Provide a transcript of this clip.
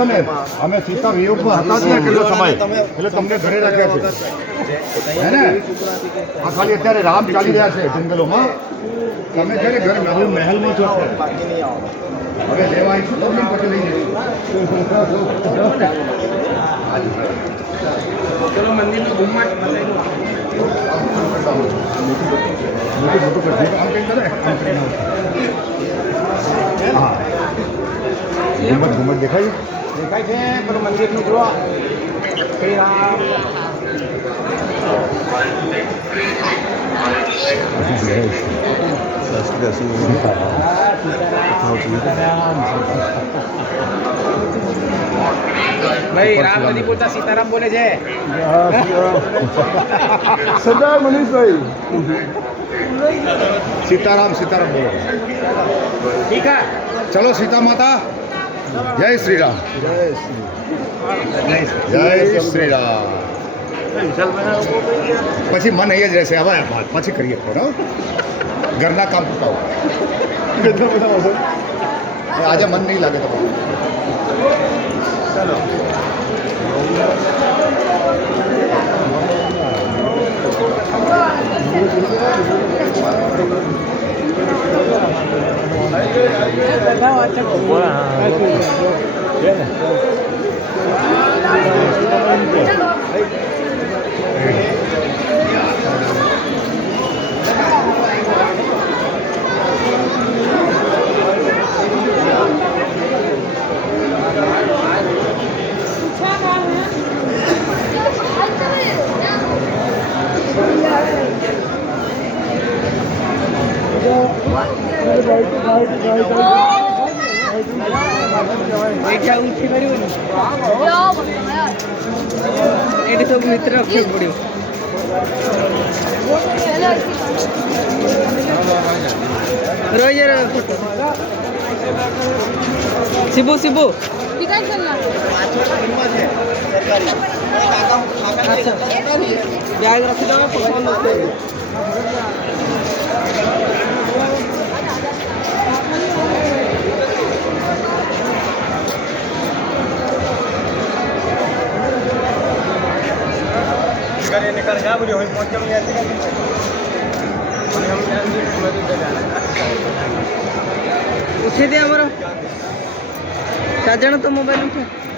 હતો ને અમે સીતા વિયોગમાં હતા જ ને કેટલો સમય એટલે તમને ઘરે રાખ્યા છે હે ને આ ખાલી અત્યારે રામ ચાલી રહ્યા છે જંગલોમાં તમે જ્યારે ઘરે નવું મહેલમાં છો હવે લેવા આવીશું તો નહીં પછી લઈ જઈશું ચલો મંદિરનું ઘુમ્મટ મોટું કરી આમ કંઈક કરે હા ઘુમ્મટ દેખાય છે પેલું મંદિરનું જુઓ શ્રી રામ ભાઈ રામ નથી બોલતા સીતારામ બોલે છે સરદાર મનીષભાઈ સીતારામ સીતારામ બોલો ઠીક है ચલો સીતા માતા જય શ્રી રામ જય શ્રી રામ પછી મન અહીંયા જ રહેશે હવે પછી કરીએ બરાબર ઘરના કામ પૂરતા આજે મન નહીં લાગે તમારું એટી તો મિત્ર રખી પડ્યું રોજર શિબુ શિબુ બેગ રખી દો પકડ निकल जा बोलिए होई पहुंच जाऊंगे ऐसे उठे दे हमारा 4 जन तो मोबाइल उठे